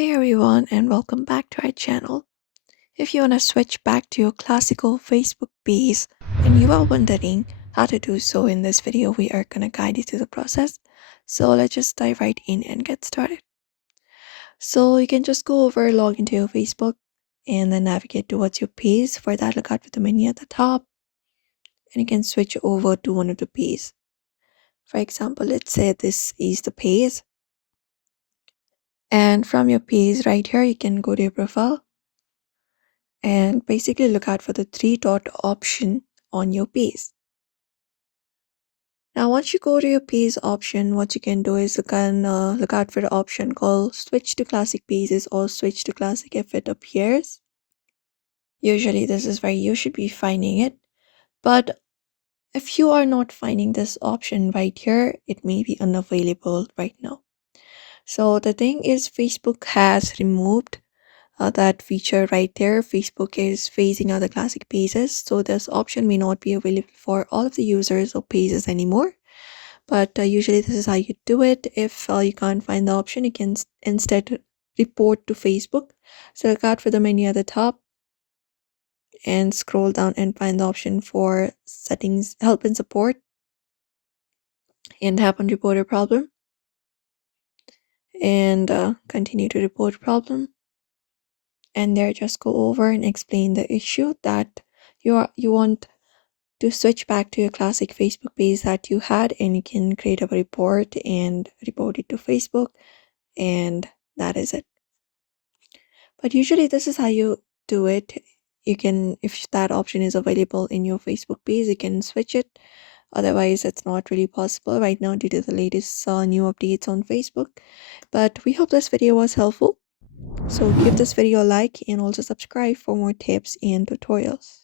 Hey everyone, and welcome back to our channel. If you want to switch back to your classical Facebook page and you are wondering how to do so in this video, we are going to guide you through the process. So let's just dive right in and get started. So you can just go over, log into your Facebook, and then navigate towards your page. For that, look out for the menu at the top, and you can switch over to one of the pages. For example, let's say this is the page, and from your page right here, you can go to your profile and basically look out for the three dot option on your page. Now, once you go to your page option, what you can do is look out for the option called switch to classic pages or switch to classic if it appears. Usually this is where you should be finding it, but if you are not finding this option right here, it may be unavailable right now. So the thing is, Facebook has removed that feature right there. Facebook is phasing out the classic pages, so this option may not be available for all of the users or pages anymore. But usually this is how you do it. If you can't find the option, you can instead report to Facebook. So look out for the menu at the top and scroll down and find the option for settings, help and support, and tap on report a problem, and continue to report problem. And there, just go over and explain the issue that you want to switch back to your classic Facebook page that you had, and you can create a report and report it to Facebook, and that is it. But usually this is how you do it. You can, if that option is available in your Facebook page, you can switch it. Otherwise, it's not really possible right now due to the latest new updates on Facebook. But we hope this video was helpful. So give this video a like and also subscribe for more tips and tutorials.